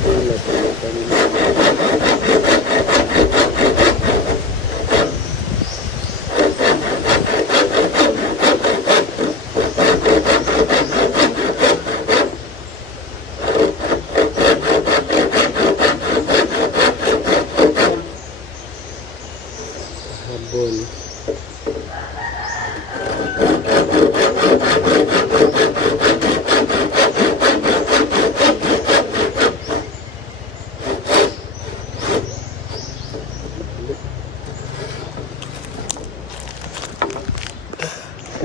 Habon.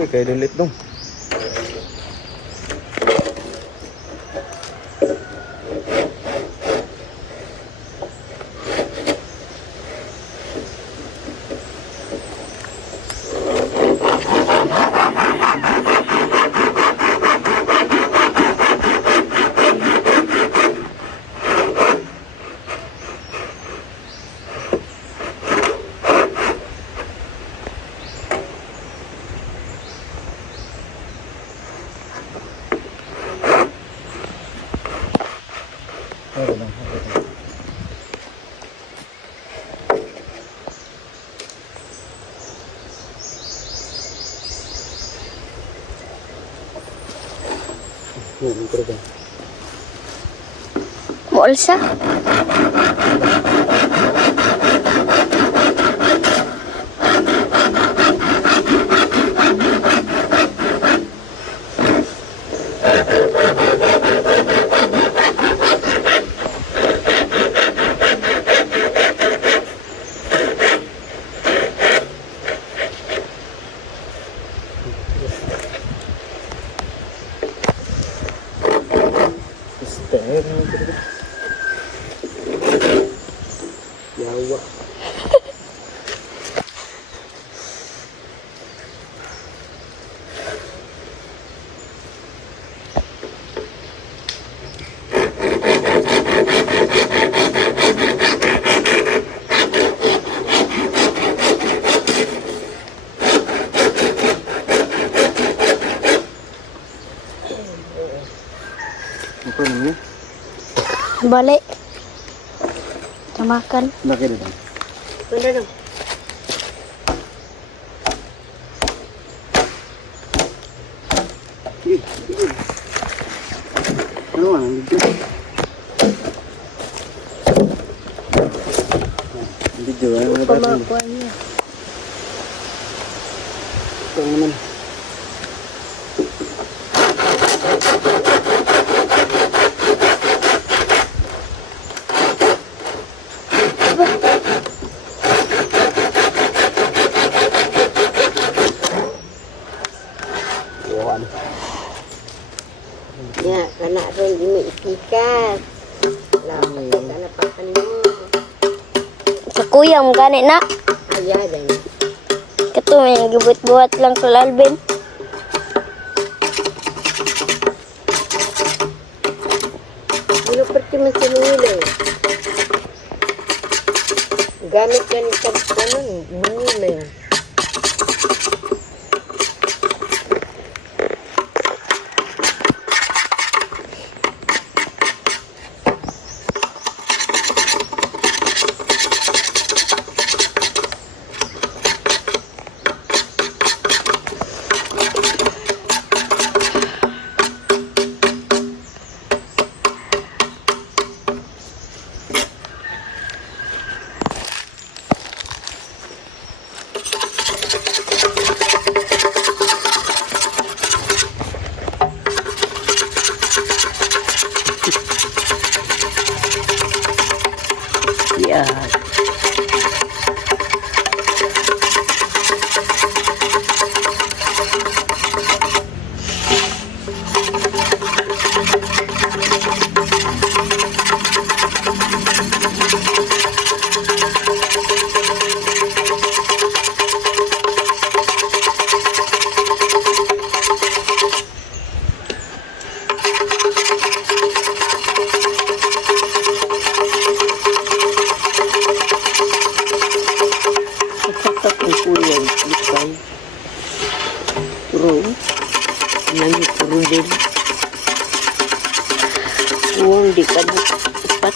Kayak ulit dong. Bolsa. Yawa. Apa namanya? Balik. Kita makan. Laki dong. Udah dong. Ano ang video? Video ano ba? Pemakuannya. Ito naman. Ya, karena ron ini ikan. Lah, karena pakan mo. Sa kuya mo gani na. Ayah dan. Kato may gibut-buhat lang sa Alvin. Dulu pergi mesin nilai. Gamit kan ikan kanan bunyi. Yan. Uang di kabut cepat.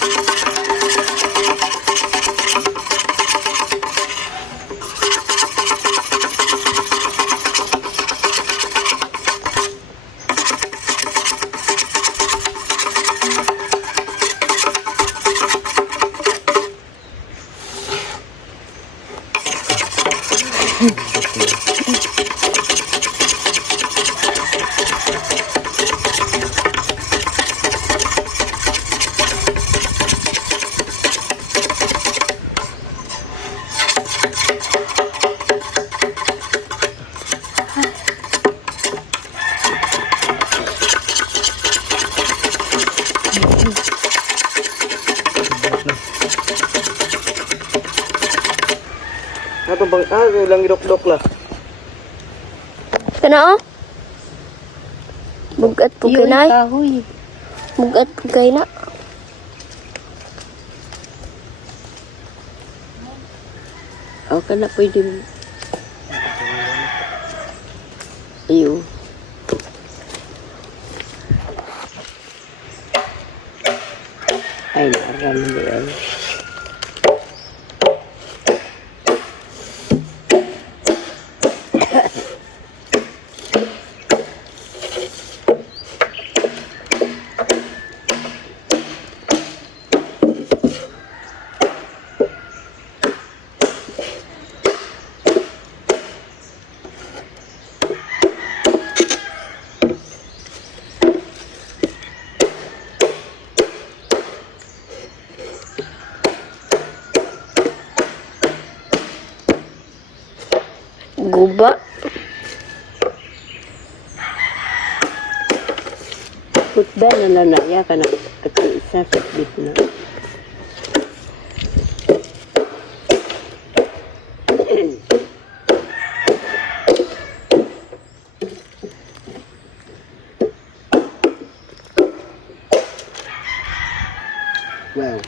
Ato bang ilang idok-dok lah. Kana oh. Bugat po kay nay. Kahoy. Bugat po kay na. O ka na pwede mo. Iyo. Ay, naram mo yan. Guba. Putba na nanaya ka na. At isa sa na. Wow.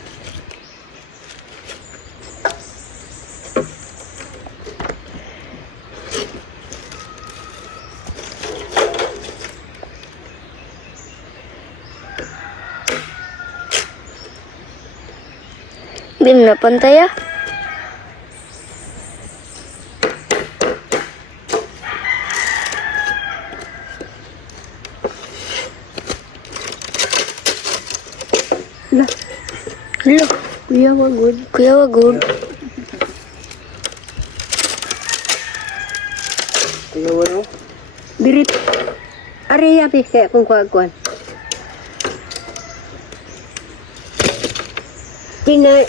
Di na pantay ah. Hello. Kuya, wagod. Kuya wagod. Kuya wano. Birit. Ari yapis kaya kung kuwan. Tinai.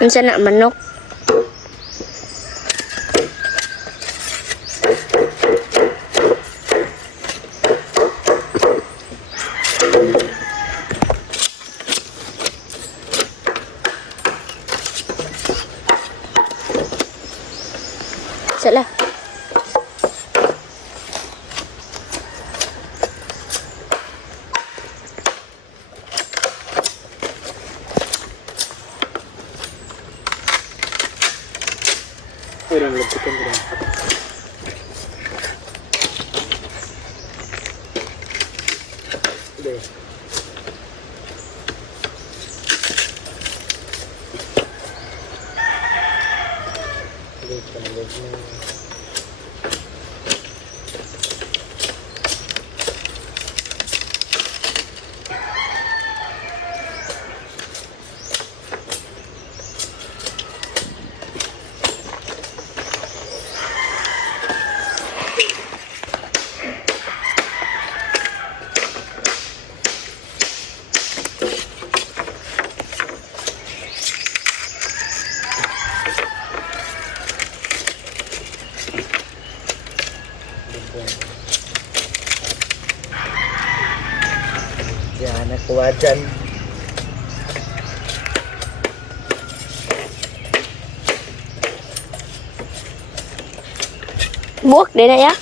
Unsa na manok? Salah. Orang lepukan dia. Deh. Yan, nakuha dyan. Buok din na ya.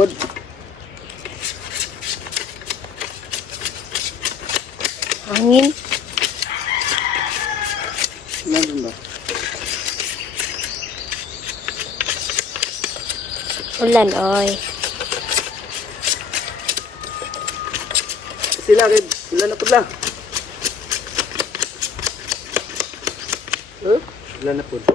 Good. Hangin. Meron ba? Ulan, oy. Sila, Rib. Sila na pula. Hmm? Sila na pula.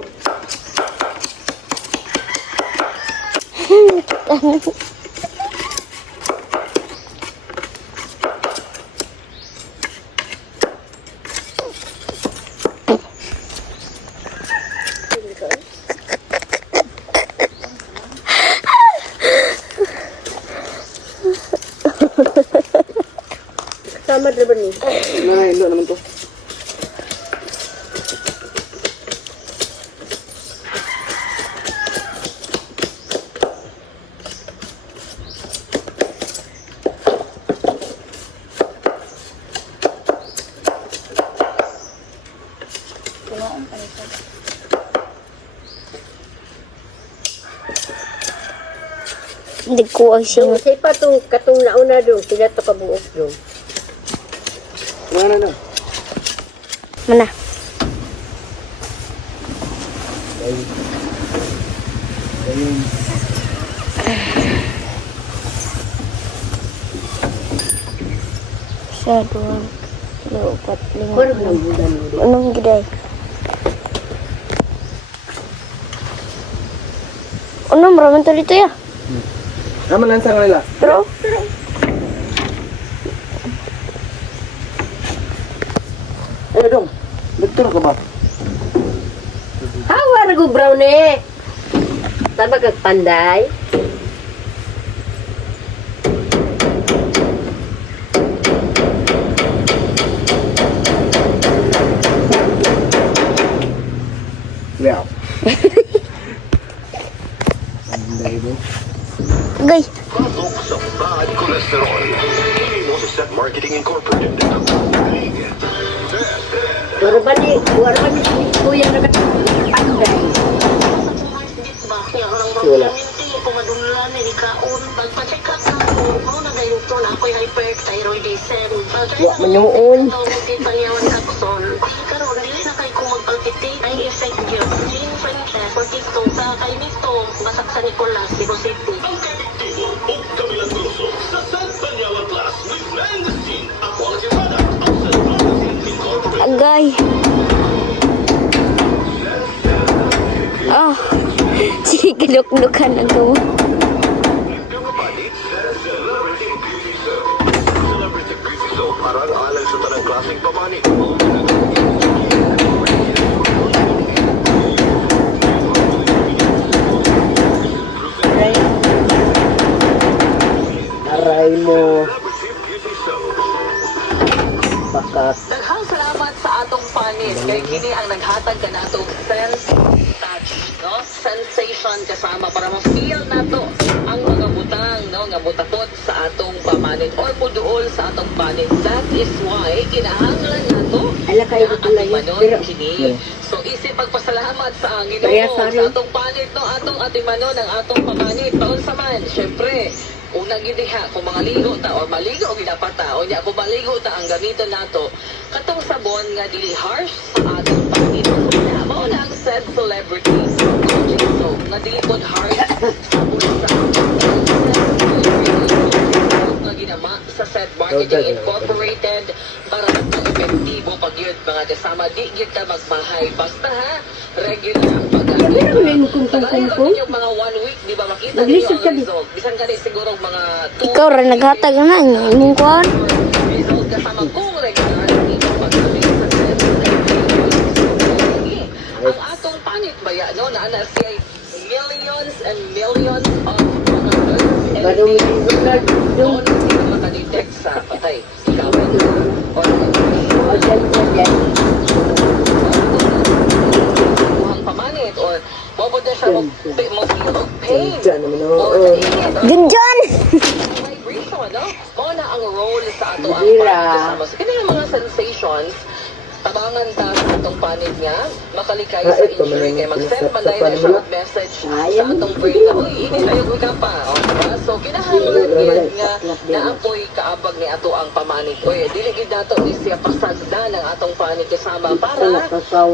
Sama na ba ni? Hindi naman to. Hindi ko ang So, singot. say pa itong katong nauna doon, sila to kabuok doon. Wala na. Mana? Ayun. Isa, dua, tiga, empat, lima, Kung enam. ano bulan mo doon. Anong giday? Ano, maraming to dito ya? Naman lang sa kanila. Pero, Eh, dong. Doktor ka ba? Hawa na go brown eh. Tama kag panday. Yeah. Anday mo. gay. Pasok sa bad cholesterol. Hindi mo sa Set Marketing Incorporated. Wala ba ni kuya na panday. Wala. Pumadunlan ni kaon pagpa-check up mo na dahil ito na ako'y hyperthyroidism. Wa man yung on. Panyawan kapson. Karon dili na kay kung magpalpiti ay effect gyud. Jane Frances for TikTok sa kay nito basak sa Nicolas Cebu City. Ang kadiktibo o kabilang gusto sa San Panyawan Plus with Langosteen. A quality product of Set Marketing Incorporated. Agay. Ah, sige, kilok-lukan ako. Celebrity Beauty Soap. Aral-aral sa tanang klaseng pamani. Aray mo. Celebrity Beauty Soap. Pakat. Daghang salamat sa atong panis kay kini ang naghatag kanatong sense touch, no? Sensation kasama para ma-feel nato ang mga butang, no, nga butapot sa atong pamanit or puduol sa atong panit. That is why kinahanglan nato Ala kayo na dito lang yun. atimanon Pero kini. So isip pagpasalamat sa Kaya Ginoo sorry. sa atong panit, no, atong atimanon ang atong pamanit. Paunsa man, syempre unang gidiha kung mga ligo ta or maligo og ginapata o nya kung maligo ta ang gamiton nato katong sabon nga dili harsh sa atong panit. Mao na ang said celebrity soap nga dili pod harsh sabon sa nga ginama sa Set Marketing Incorporated para sa epektibo pagyud mga kasama di gyud ka magmahay basta ha regular ang paggamit. Pero may kung Yung mga 1 week, di ba makita Nag-listen niyo ka, ang di? result. Bisan ka rin siguro mga 2 Ikaw ra naghatag na niya. Imong kuhan. result kasama kung regular ang inyong paggamit sa set. Ang atong panit ba yan, no? Naana siya millions and millions of mga Badong doon hindi na makadetect sa patay. Gawin. Or ang pamanit or mabuda siya mag-pain. Diyan naman ako. Or naiinit. Or Good John! vibration, no? Mao na ang role sa ato ang Dira. pagkasama. So, kini yung mga sensations, tabangan ta sa atong panit nga, makalikay Ah, sa ito, injury man kay ang mag-send man sa tayo ng panit short mo. message sa Ayaw. atong brain na, uy, ini tayo ka pa. O, diba? So, kinahanglan yun nga na apoy kaabag ni ato ang pamanit. Uy, diligid nato ni siya pasagda ng atong panit kasama para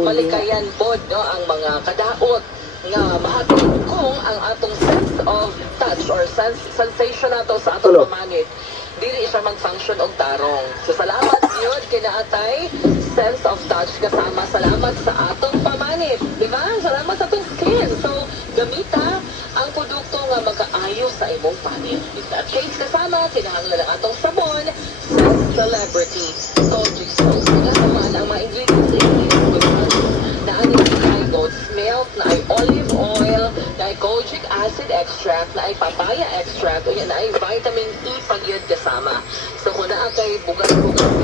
malikayan pod no, ang mga kadaot nga mahatid kung ang atong sense of touch or sensation nato sa atong Tulo. pamanit dili siya mag-function og tarong. So salamat yun kinaatay sense of touch kasama salamat sa atong pamanit. Di ba? Salamat sa atong skin. So gamita ang produkto nga magkaayo sa imong panit. If that change kasama, kinahanglan ang atong sabon sa Celebrity Kojic Soap. Kasama ang mga ingredients na ani ay goat's milk, na ay olive oil, na ay kojic acid extract, na ay papaya extract, o yan, na ay vitamin E pagyod kasama. So kung naa kay bugas-bugas,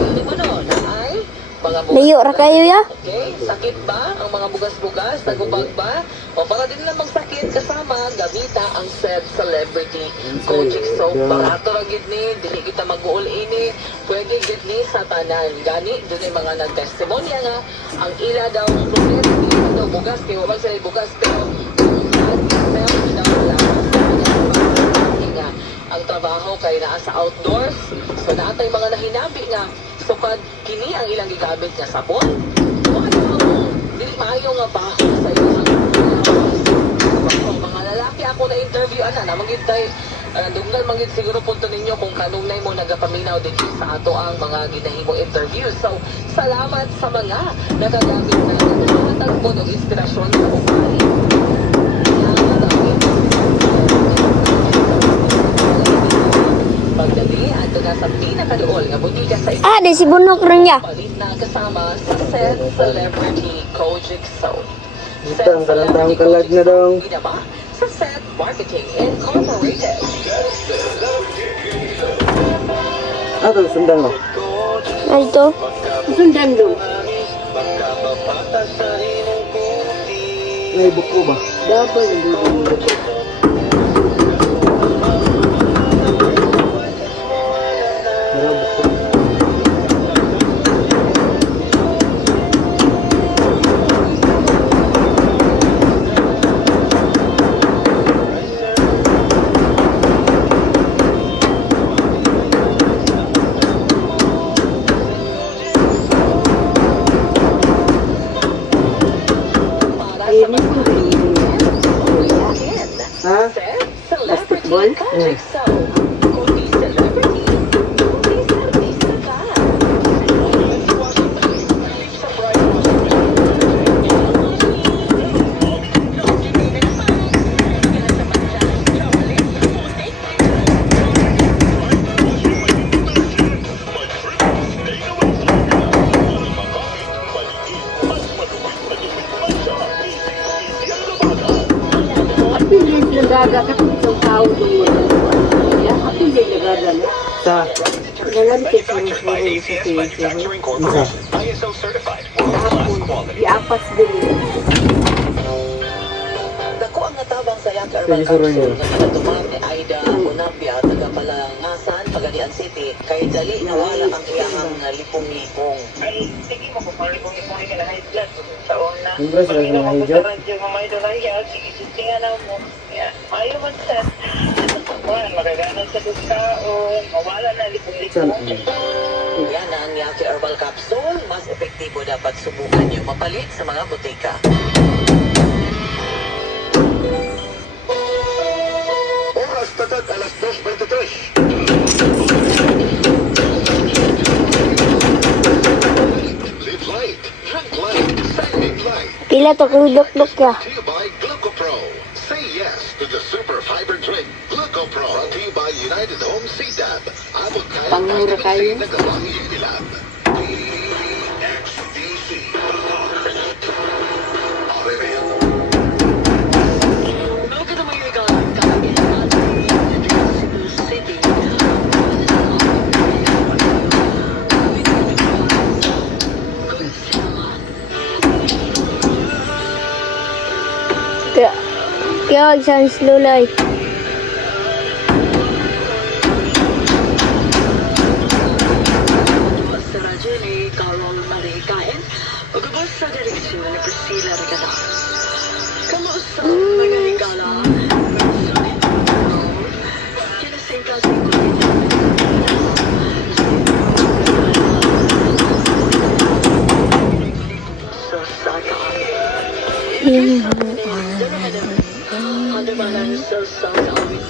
hindi mo no, na ay mga Layo ra kayo ya? Okay, sakit ba ang mga bugas-bugas, nagubag ba? O para din na magsakit kasama, gamita ang said Celebrity Kojic Soap. Barato ra gid ni, dili kita mag-uol ini, pwede gid ni sa tanan. Gani, doon ay mga nag-testimonya nga, ang ila daw, hindi daw bugas, kaya wala sila bugas, pero nga, ang trabaho kay naa sa outdoors, so naatay mga nahinabi nga, so kad kini ang ilang gigamit nga sabon, dili maayo nga baho sa ilang mga lalaki ako na interview ana na magintay dunggal mangit siguro punto ninyo kung kanunay mo nagapaminaw din sa ato ang mga ginahimong interview. So salamat sa mga nagagamit na naghatag mo ng inspirasyon sa ugali. Pagdali ato na sa pinakaduol nga butika sa Ah, di si bunok rin niya. palit na kasama sa said Celebrity Kojic Soap. Ito, ang kalantang kalag na dong. Ginaba sa said Marketing Incorporated. Ito, sundan mo. Ay, ito. Sundan do. May buko ba? Double do. Meron buko. Para sa mga Ha? said Celebrity Basketball? Kojic Soap. Kung di celebrity, kung di artista ka. Apilin nagaga ka kung isang tao do. Ya, apilin nagaga na. Sa? Nagamit ko sa sa Isa. ISO certified. Iapas din. Dako ang natabang sa Yak Sige, Herbal suro niyo. Capsule na nagatuman ni Aida Bonapia, taga Palangasan, Pagadian City, kay dali nawala ang iyahang lipong-lipong. Ay, sige mo kung malibong-libong ka na high blood sa una. Yung breast, Pag wala ino na mo high sa blood? radyo, mamay doon ay yaw, sige, sisingan na mo. Yeah. Ayaw mag-set. Kuhan, magaganan sa duskaon, mawala na Saan? lipong-lipong. Yan ang Yaki Herbal Capsule. Mas epektibo dapat subukan niyo mapalit sa mga butika. Oras tatat alas 2:23. Live light, drink light, save light. Pila to kung dok-dok ya. To you by Glucopro. Say yes to the super fiber drink. Glucopro. Brought to you by United Home CDAB. Abot kaya Pangmura kayo. na gawang Unilab. DXDC. RMN. Look at the way we got City. Kaya wag siyang slulay. Sa radyo ni sa direksyon ni Priscilla Regala. Kamusta mga higala? Kinasing klaseng sa saga. Handumanan sa saga with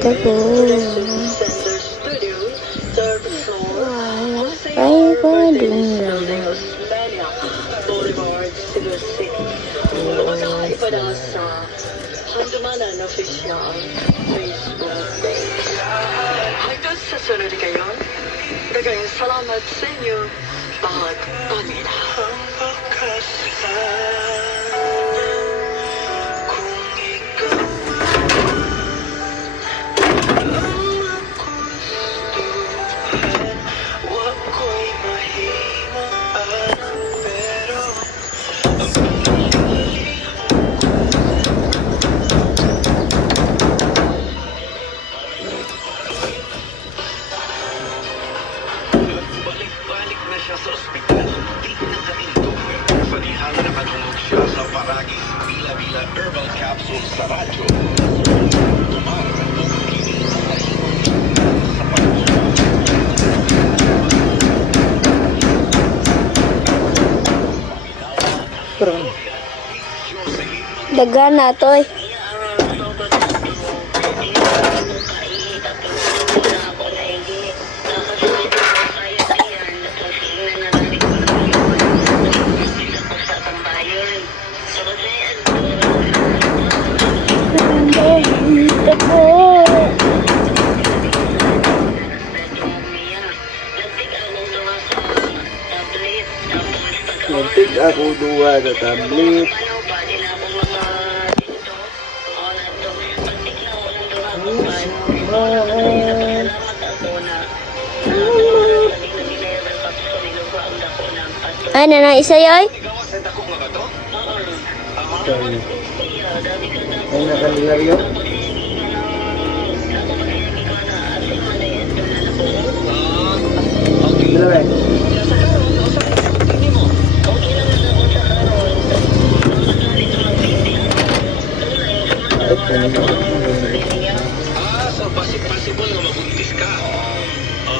Carol. Center Studio, third floor. Ay, bading lang. Boulevard, Cebu City. Ipada sa Handumanan Official Facebook page. Hanggang sa sunod ngayon, dagang salamat sa inyo, bawat pamilya. Balik-balik na siya sa ospital. Di na katinto. Panihang nakatulog siya sa Paragis Bila-Bila Herbal Capsule sa radyo. Tumara o kini ang nahimong sa Dagan na to eh. Ito po. Nantig ako duwa sa tablet. Ay, nanay isa yoy. Ay, nakanilaryo. Dalawa. so possible nga mabuntis ka.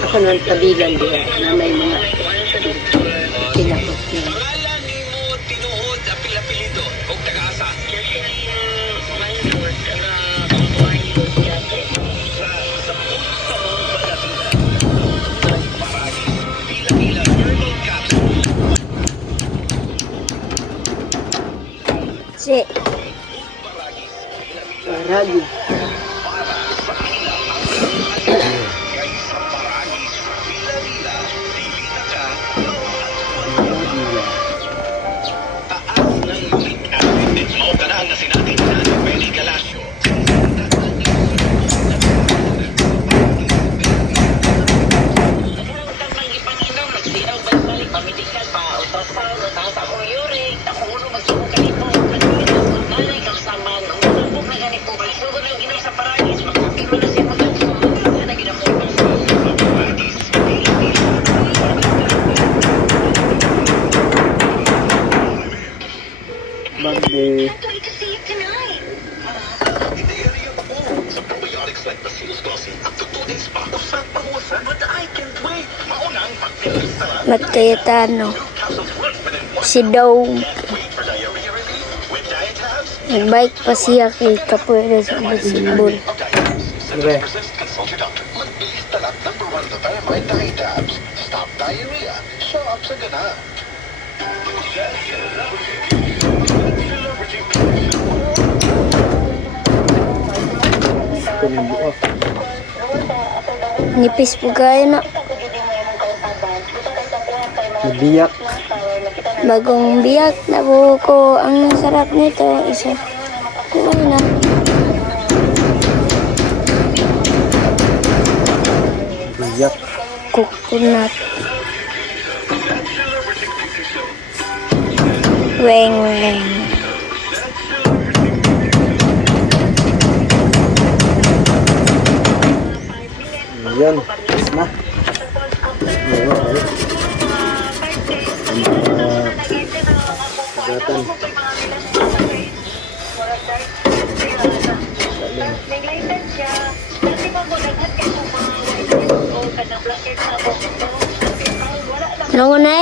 Ako nang tabigan diya na may mga tinakot niya. Pangalan ni mo tinuod apil-apilido o taga-asa. Bila-Bila Herbal Capsule. Si. Paragi. Kaysa Paragis, Bila-Bila, dilita ka, taas ng uric acid. Mautanaan na sinatin sa Pwede Galasyo. Bagde. Sa probiotics like Bacillus glossy, up to 2 days pa ako sa pangusan, but I can't wait. Maunang pagpilis na Mat Cayetano. capsules work within 1 Si Dog. Wait for diarrhea relief with diet tabs. Nagbike pa siya kay Capoeira sa baseball. Of diet tabs. Symptoms persist, consult your doctor. Magbilis talat number 1 the Paramite diet tabs. Stop diarrhea. Show up sa gana. Nipis po kayo na. Nabiyak. Bagong biyak na buko. Ang sarap nito. Isa. Kumain na. Biyak. Coconut. Weng weng. Yan. Tapos na. Meron. Sugatan. mo pa yung mga nilas mga guys. Murag dark. Tapos may lighted siya. Dati pa mo naghat kayo ng mga white o kanang black card sa ako. Wala lang. Tulungan na